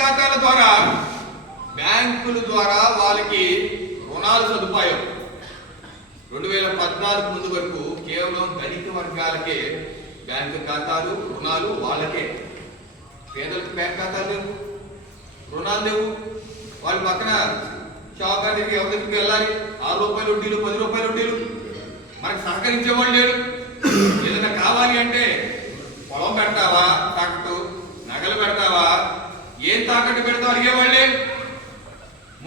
ఖాతాల ద్వారా బ్యాంకుల ద్వారా వాళ్ళకి రుణాలు సదుపాయం. రెండు వేల పద్నాలుగు ముందు వరకు కేవలం ధనిక వర్గాలకే బ్యాంకు ఖాతాలు రుణాలు వాళ్ళకే. పేదలకు బ్యాంక్ ఖాతాలు లేవు. రుణాలు లేవు. వాళ్ళ పక్కన షాప్ దగ్గరికి ఎవరి దగ్గరికి వెళ్ళాలి? ఆరు రూపాయలు వడ్డీలు పది రూపాయలు వడ్డీలు. మనకు సహకరించేవాళ్ళు లేరు. అడిగేవాళ్ళే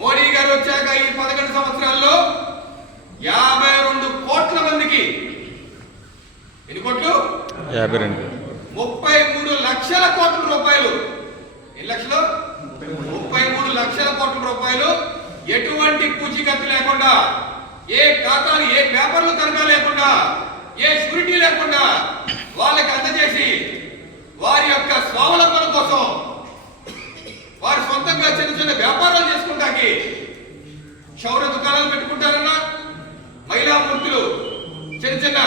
మోడీ గారు వచ్చాక ఈ పదకొండు సంవత్సరాల్లో యాభై రెండు కోట్ల మందికి ఎన్ని కోట్లు? యాభై రెండు. ముప్పై మూడు లక్షల కోట్ల రూపాయలు. ఎన్ని లక్షలు? ముప్పై మూడు లక్షల కోట్ల రూపాయలు. ఎటువంటి పూచికత్తు లేకుండా ఏ ఖాతాలు ఏ పేపర్లు తనఖా లేకుండా ఏ షూరిటీ లేకుండా వాళ్ళకి అందజేసి వారి యొక్క స్వావలంబన కోసం వారు సొంతంగా చిన్న చిన్న వ్యాపారాలు చేసుకుంటాకి క్షౌర దుకాణాలు పెట్టుకుంటారన్నా మహిళా మూర్తులు చిన్న చిన్న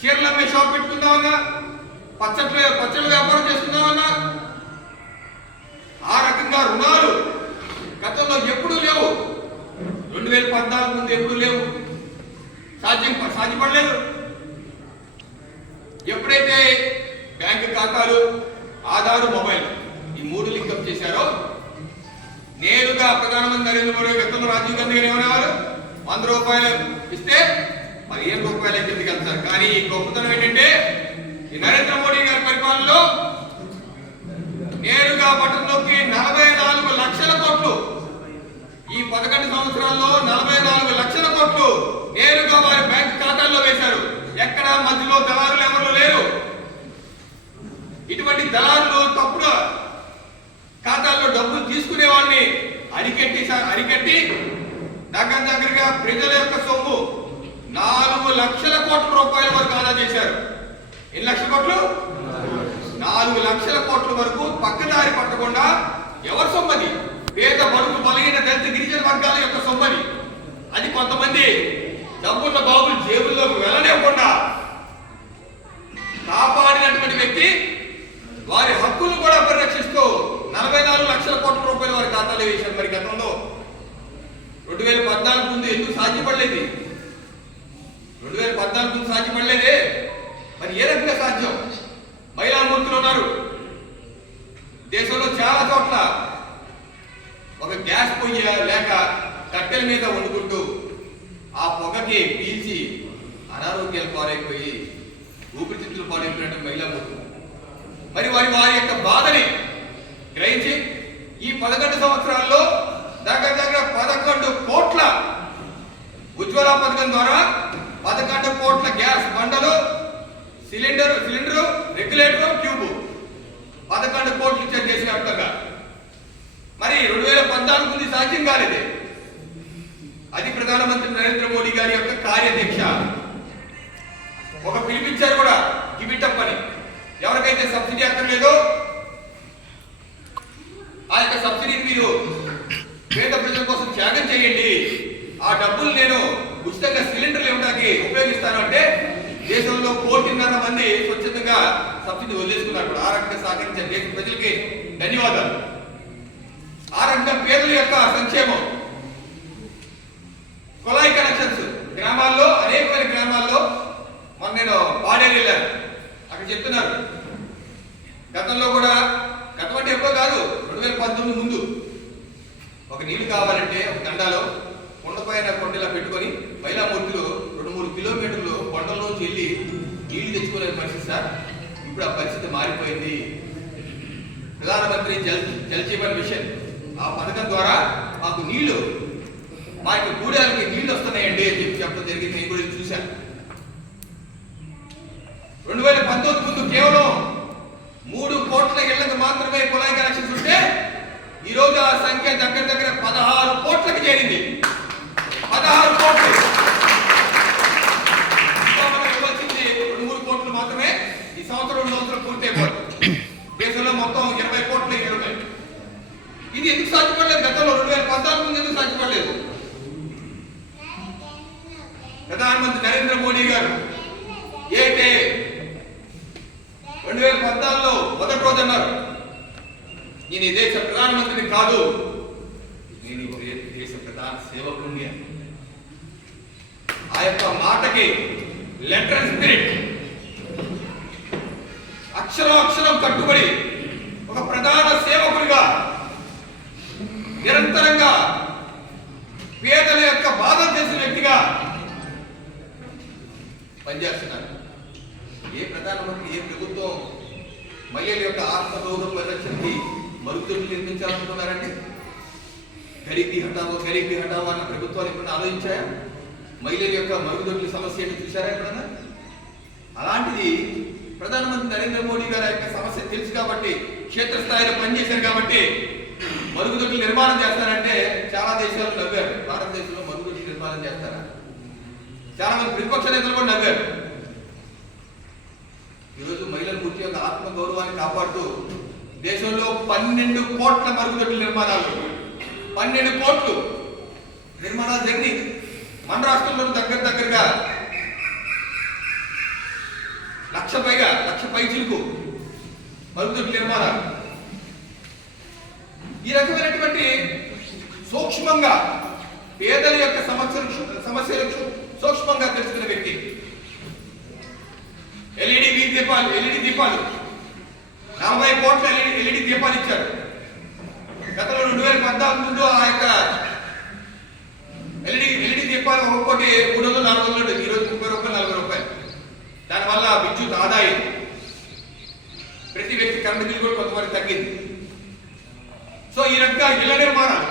చీరలు అమ్మే షాప్ పెట్టుకుందామన్నా పచ్చట్లు పచ్చళ్ళ వ్యాపారం చేసుకుందామన్నా ఆ రకంగా రుణాలు గతంలో ఎప్పుడూ లేవు. రెండు వేల పద్నాలుగు ముందు ఎప్పుడూ లేవు. సాధ్యం సాధ్యపడలేదు. ఎప్పుడైతే బ్యాంకు ఖాతాలు ఆధారు మొబైల్ మూడు లింకప్ చేశారో? నేరుగా ప్రధానమంత్రి నరేంద్ర మోడీ గతంలో రాజీవ్ గాంధీ గారు ఏమనేవారు వంద రూపాయలు ఇస్తే పదిహేను రూపాయలు కిందకి వెళ్తారు. కానీ ఈ గొప్పతనం ఏంటంటే ఈ నరేంద్ర మోడీ గారి పరిపాలనలో నేరుగా పట్టణంలోకి నలభై నాలుగు లక్షల కోట్లు ఈ పదకొండు సంవత్సరాల్లో నలభై నాలుగు లక్షల కోట్లు నేరుగా వారి బ్యాంక్ ఖాతాల్లో వేశారు. ఎక్కడ మధ్యలో దళారులు ఎవరు లేరు. ఇటువంటి దళారులు తప్పుడు ఖాతాల్లో డబ్బులు తీసుకునే వాడిని అరికెట్టి స- అరికట్టి దగ్గర దగ్గరగా ప్రజల యొక్క సొమ్ము నాలుగు లక్షల కోట్ల రూపాయల వరకు ఆదా చేశారు. ఎన్ని లక్షల కోట్లు? నాలుగు లక్షల కోట్ల వరకు పక్కదారి పట్టకుండా ఎవరి సొమ్మది? పేద బడుగు బలహీన దళిత గిరిజన వర్గాల యొక్క సొమ్మది. అది కొంతమంది డబ్బున్న బాబులు జేబుల్లోకి వెళ్ళనివ్వకుండా కాపాడినటువంటి వ్యక్తి వారి హక్కులను కూడా పరిరక్షిస్తూ నలభై నాలుగు లక్షల కోట్ల రూపాయలు వారి ఖాతాలో వేశారు. మరి గతంలో రెండు వేల పద్నాలుగు ముందు ఎందుకు సాధ్యపడలేదు? రెండు వేల పద్నాలుగు ముందు సాధ్యపడలేదే? మరి ఏ రకంగా సాధ్యం? మహిళా మూర్తులు ఉన్నారు. దేశంలో చాలా చోట్ల ఒక గ్యాస్ పొయ్యి లేక కట్టెల మీద వండుకుంటూ ఆ పొగకి పీల్చి అనారోగ్యాలు పారైపోయి ఊపిరితిత్తులు పాడైపోయినట్టు మహిళా మూర్తులు. మరి వారి వారి యొక్క బాధని ఈ పదకొండు సంవత్సరాల్లో దగ్గర దగ్గర పదకొండు కోట్ల ఉజ్వల పథకం ద్వారా పదకొండు కోట్ల గ్యాస్ బండలు సిలిండర్ సిలిండరు రెగ్యులేటర్ ట్యూబ్ పదకొండు కోట్లు ఇచ్చారు దేశవ్యాప్తంగా. మరి రెండు వేల పద్నాలుగు నుంచి సాధ్యం కాలేదే. అది ప్రధానమంత్రి నరేంద్ర మోడీ గారి యొక్క కార్యదీక్ష ఒక పిలిపించారు కూడా గివిటప్ అని ఎవరికైతే సబ్సిడీ అక్కర్లేదో యొక్క సబ్సిడీని మీరు పేద ప్రజల కోసం త్యాగం చేయండి. ఆ డబ్బులు నేను ఉచితంగా సిలిండర్లు ఇవ్వడానికి ఉపయోగిస్తాను అంటే దేశంలో కోటిన్నర మంది స్వచ్ఛందంగా సబ్సిడీ వదిలేసుకున్నారు. ఆ రకంగా సహకరించారు దేశ ప్రజలకి ధన్యవాదాలు. ఆ రకంగా పేదల యొక్క సంక్షేమం కుళాయి కనెక్షన్స్ గ్రామాల్లో అనేకమైన గ్రామాల్లో మొన్న నేను పాడేరు వెళ్ళాను అక్కడ చెప్తున్నారు గతంలో కూడా గతం అంటే ఎక్కువ కాదు రెండు వేల పంతొమ్మిది ముందు ఒక నీళ్ళు కావాలంటే ఒక దండాలో కొండపైన కొండలా పెట్టుకొని మైలామూర్తిలో రెండు మూడు కిలోమీటర్లు కొండలోంచి వెళ్ళి నీళ్ళు తెచ్చుకోలేని పరిస్థితి సార్. ఇప్పుడు ఆ పరిస్థితి మారిపోయింది. ప్రధానమంత్రి జల్ జల్ జీవన్ మిషన్ ఆ పథకం ద్వారా మాకు నీళ్ళు మా యొక్క గూడాలకి నీళ్ళు వస్తున్నాయండి అని చెప్పి చెప్పడం జరిగింది. నేను కూడా చూశాను. రెండు వేల పంతొమ్మిది ముందు కేవలం మూడు కోట్ల ఇళ్ళకు మాత్రమే కుళాయి ఈరోజు ఆ సంఖ్య దగ్గర దగ్గర పదహారు కోట్లకు చేరింది. పదహారు కోట్లు. ఇవ్వాల్సింది రెండు మూడు కోట్లు మాత్రమే. ఈ సంవత్సరం రెండు సంవత్సరం పూర్తి దేశంలో మొత్తం ఇరవై కోట్లు ఇరవై ఇది ఎందుకు సాధ్యపడలేదు? గతంలో రెండు వేల పద్నాలుగు ముందు ఎందుకు సాధ్యపడలేదు? ప్రధానమంత్రి నరేంద్ర మోడీ గారు నేను ఈ దేశ ప్రధానమంత్రిని కాదు. నేను ఈ దేశ ప్రధాన సేవకుణ్ణి అని. ఆ యొక్క మాటకి లెటర్ స్పిరిట్. అక్షరం అక్షరం కట్టుబడి ఒక ప్రధాన సేవకుడిగా నిరంతరంగా పేదల యొక్క బాధలు తెలిసిన వ్యక్తిగా పనిచేస్తున్నారు. ఏ ప్రధానమంత్రి ఏ ప్రభుత్వం మహిళల యొక్క ఆత్మగౌరవం పరిరక్షణకి మరుగుదొడ్లు నిర్మించాలనుకున్నారండి? గరీబీ హటావో గరీబీ హటావో అన్న ప్రభుత్వాలు ఎప్పుడైనా ఆలోచించాయా? మహిళల యొక్క మరుగుదొడ్ల సమస్య ఏంటో చూసారా ఎప్పుడన్నా? అలాంటిది ప్రధానమంత్రి నరేంద్ర మోడీ గారి యొక్క సమస్య తెలుసు కాబట్టి క్షేత్రస్థాయిలో పనిచేశారు కాబట్టి మరుగుదొడ్లు నిర్మాణం చేస్తారంటే చాలా దేశాలు నవ్వారు. భారతదేశంలో మరుగుదొడ్లు నిర్మాణం చేస్తారా? చాలా మంది ప్రతిపక్ష నేతలు కూడా నవ్వారు. ఈరోజు మహిళల పూర్తి యొక్క ఆత్మగౌరవాన్ని కాపాడుతూ దేశంలో పన్నెండు కోట్ల మరుగుదొడ్ల నిర్మాణాలు. పన్నెండు కోట్లు నిర్మాణాలు జరిగి మన రాష్ట్రంలో దగ్గర దగ్గరగా లక్ష పైగా లక్ష పై చిలుకు మరుగుదొడ్ల నిర్మాణాలు. ఈ రకమైనటువంటి సూక్ష్మంగా పేదల యొక్క సమస్యలు సమస్యలు సూక్ష్మంగా తెలుసుకున్న వ్యక్తి. ఎల్ఈడి దీపాలు ఎల్ఈడి దీపాలు. నలభై కోట్ల ఎల్ఈడి ఎల్ఈడి దీపాలు ఇచ్చారు గతంలో రెండు వేల పద్నాలుగు ముందు ఆ యొక్క ఎల్ఈడి ఎల్ఈడి దీపాలు ఒక్కొక్కటి మూడు వందలు నాలుగు వందలు ఉండేది. ఈ రోజు ముప్పై రూపాయలు నలభై రూపాయలు దానివల్ల విద్యుత్ ఆదాయం ప్రతి వ్యక్తి కరెంటు బిల్లు కూడా కొంతవరకు తగ్గింది సో ఈ రకంగా ఇళ్ళ నిర్మాణం